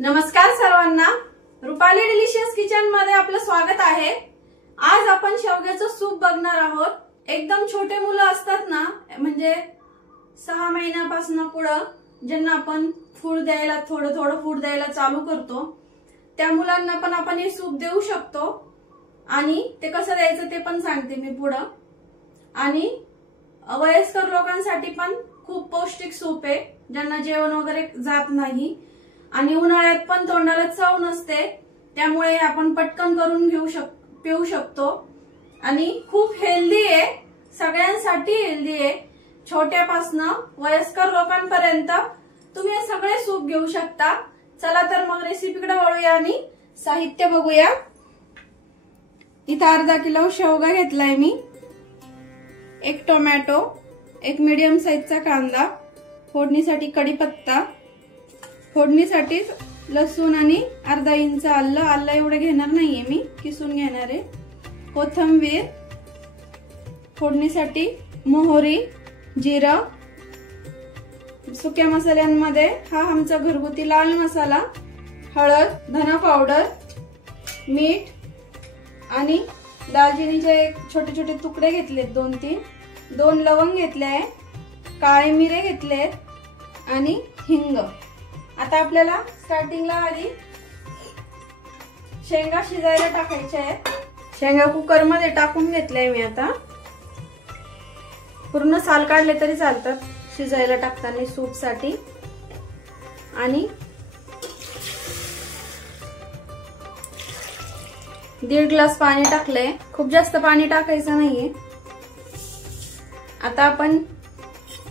नमस्कार सर्वांना, Rupali delicious kitchen मध्ये आपलं स्वागत आहे। आज आपण शेवग्याचं सूप बघणार आहोत। एकदम छोटे मुलं असतात ना, म्हणजे 6 महिन्यापासून पुढे ज्यांना आपण फूड द्यायला थोडं थोडं फूड द्यायला चालू करतो, त्या मुलांना पण आपण हे सूप देऊ शकतो आणि ते कसं द्यायचं ते पण सांगते मी पुढे। आणि वयस्कर लोकांसाठी पण खूप पौष्टिक सूप आहे, ज्यांना जेवण वगैरे जात नाही आणि उन्हाळ्यात पण तोंडाला चव नसते, त्यामुळे आपण पटकन करून पिऊ शकतो आणि खूप हेल्दी आहे, सगळ्यांसाठी हेल्दी आहे। छोट्यापासून वयस्कर लोकांपर्यंत तुम्ही हे सगळे सूप घेऊ शकता। चला तर मग रेसिपीकडे वळूया आणि साहित्य बघूया। इथं अर्धा किलो शेवगा घेतलाय मी, 1 टोमॅटो, 1 मीडियम साईजचा कांदा, फोडणीसाठी कढीपत्ता, फोडणीसाठी लसूण आणि अर्धा इंच आलं। आलं एवढं घेणार नाहीये मी, किसून घेणार आहे। कोथिंबीर, फोडणीसाठी मोहरी, जिरं। सुक्या मसाल्यांमध्ये हा आमचा घरगुती लाल मसाला, हळद, धना पावडर, मीठ आणि दालचिनीचे छोटे छोटे तुकडे घेतलेत 2-3, 2 लवंग घेतले, काळे मिरे घेतले आणि हिंग। आता आपल्याला स्टार्टिंगला आधी शेंगा शिजायला टाकायच्या आहेत। शेंगा कुकर मध्ये टाकून घेतल्या मी। आता पूर्ण साल काढले तरी चालतात शिजायला टाकताना सूप साठी। आणि 1.5 ग्लास पाणी टाकले, खूप जास्त पाणी टाकायचं नाहीये। आता आपण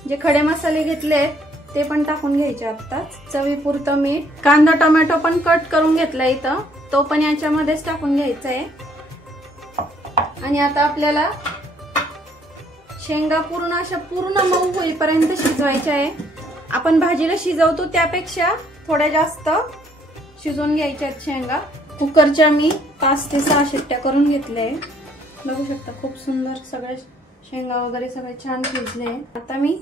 जे खडे मसाले घेतले ते पण टाकून घ्यायचे आत्ताच। चवीपुरतं मीठ, कांदा टोमॅटो पण कट करून घेतला इथं, तो पण याच्यामध्येच टाकून घ्यायचा आहे। आणि आता आपल्याला शेंगा पूर्ण मऊ होईपर्यंत शिजवायच्या आहे। आपण भाजीला शिजवतो त्यापेक्षा थोड्या जास्त शिजवून घ्यायच्या आहेत शेंगा। कुकरच्या मी 5 ते 6 शिट्ट्या करून घेतल्या आहे, बघू शकता। खूप सुंदर सगळे शेंगा वगैरे सगळे छान शिजले आहे। आता मी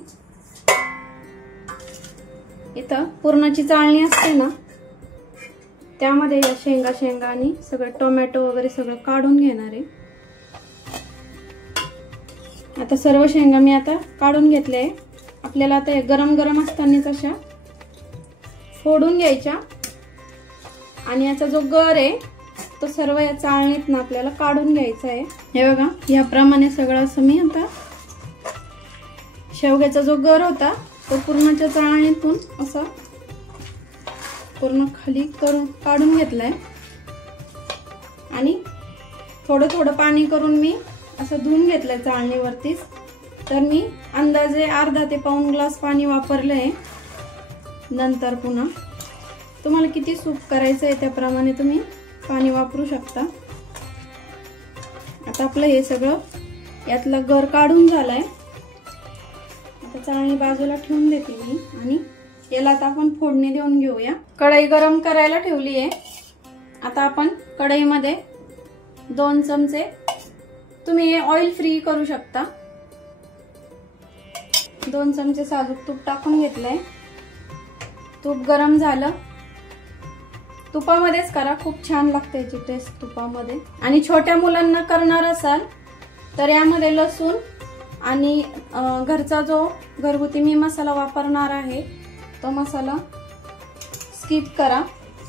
इथं पुरणाची चाळणी असते ना, त्यामध्ये या शेंगा आणि सगळं टोमॅटो वगैरे सगळं काढून घेणार आहे। आता सर्व शेंगा मी आता काढून घेतले। आपल्याला आता गरम गरम असतानाच अशा फोडून घ्यायच्या आणि याचा जो गर आहे तो सर्व या चाळणीतून आपल्याला काढून घ्यायचा आहे। हे बघा, याप्रमाणे सगळं असं मी आता शेवग्याचा जो गर होता तो पूर्णच्या चाळणीतून असा पूर्ण खाली करून काढून घेतलाय आणि थोडं थोडं पाणी करून मी असं धुवून घेतलंय चाळणीवरतीच। तर मी अंदाजे अर्धा ते पाऊण ग्लास पाणी वापरलंय। नंतर पुन्हा तुम्हाला किती सूप करायचं आहे त्याप्रमाणे तुम्ही पाणी वापरू शकता। आता आपलं हे सगळं यातलं गर काढून झालंय। आता चाळणी बाजूला ठेवून देते मी आणि याला आता आपण फोडणी देऊन घेऊया। कढई गरम करायला ठेवली आहे। आता आपण कढईमध्ये 2 चमचे, तुम्ही ऑइल फ्री करू शकता, 2 चमचे साजूक तूप टाकून घेतलंय। तूप गरम झालं, तुपामध्येच करा, खूप छान लागते याची टेस्ट तुपामध्ये। आणि छोट्या मुलांना करणार असाल तर यामध्ये लसूण आणि घरचा जो घरगुती मी मसाला वापरणार आहे तो मसाला स्किप करा,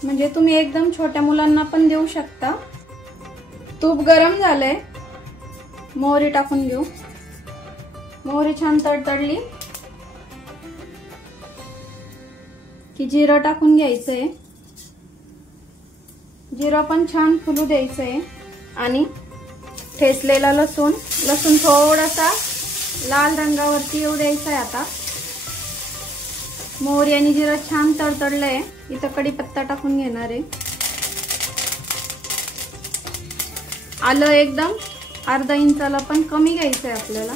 म्हणजे तुम्ही एकदम छोट्या मुलांना पण देऊ शकता। तूप गरम झालंय, मोहरी टाकून घेऊ। मोहरी छान तडतडली की जिरं टाकून घ्यायचंय। जिरं पण छान फुलू द्यायचंय आणि ठेचलेला लसूण थोडासा लाल रंगावरती येऊ द्यायचा आहे। आता मोहरी आणि जिरं छान तडतडलंय, इथं कढीपत्ता टाकून घेणार आहे। आलं एकदम अर्धा इंचाला पण कमी घ्यायचंय आपल्याला,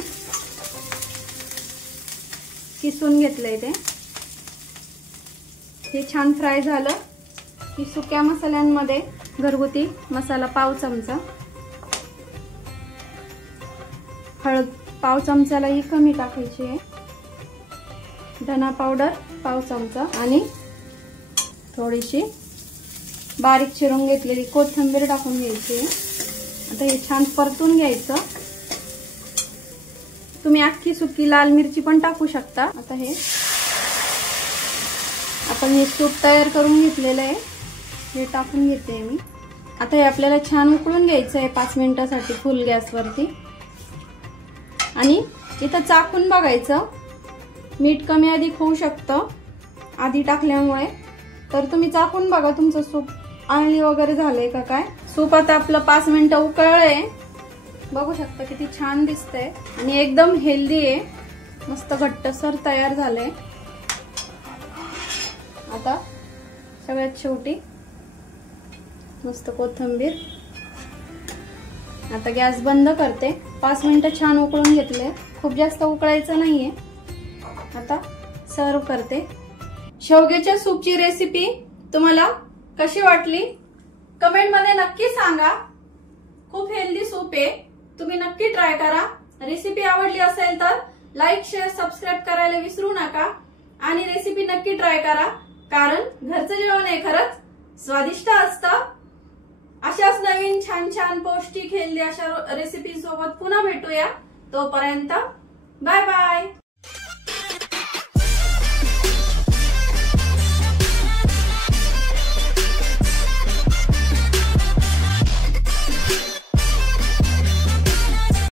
किसून घेतलंय ते। हे छान फ्राय झालं की सुक्या मसाल्यांमध्ये घरगुती मसाला पाव चमचा, हळद पाव चमचालाही कमी टाकायची आहे, धना पावडर पाव चमचा आणि थोडीशी बारीक चिरून घेतलेली कोथिंबीर टाकून घ्यायची। आता हे छान परतून घ्यायचं। तुम्ही अख्खी सुकी लाल मिरची पण टाकू शकता। आता हे आपण हे सूप तयार करून घेतलेलं आहे, हे टाकून घेते मी। आता हे आपल्याला छान उकळून घ्यायचं आहे 5 मिनिटासाठी फुल गॅसवरती। आणि इथं चाकून बघायचं, मीठ कमी अधिक होऊ शकतं आधी टाकल्यामुळे, तर तुम्ही चाकून बघा तुमचं सूप आळणी वगैरे झालंय का काय। सूप आता आपलं 5 मिनिटं उकळलंय, बघू शकता किती छान दिसतंय आणि एकदम हेल्दी आहे, मस्त घट्टसर तयार झालंय। आता सगळ्यात शेवटी मस्त कोथिंबीर। आता गॅस बंद करते। 5 मिनिटं छान उकळून घेतले, खूप जास्त उकळायचं नाहीये। आता सर्व करते। शेवग्याच्या सूपची रेसिपी तुम्हाला कशी वाटली कमेंट मध्ये नक्की सांगा। खूप हेल्दी सूप आहे, तुम्ही नक्की ट्राय करा। रेसिपी आवडली असेल तर लाईक शेअर सबस्क्राईब करायला विसरू नका आणि रेसिपी नक्की ट्राय करा, कारण घरचं जेवण हे खरंच स्वादिष्ट असतं। अशाच नवीन छान छान पौष्टिक हेल्दी अशा रेसिपी सोबत पुन्हा भेटूया। तोपर्यंत बाय बाय।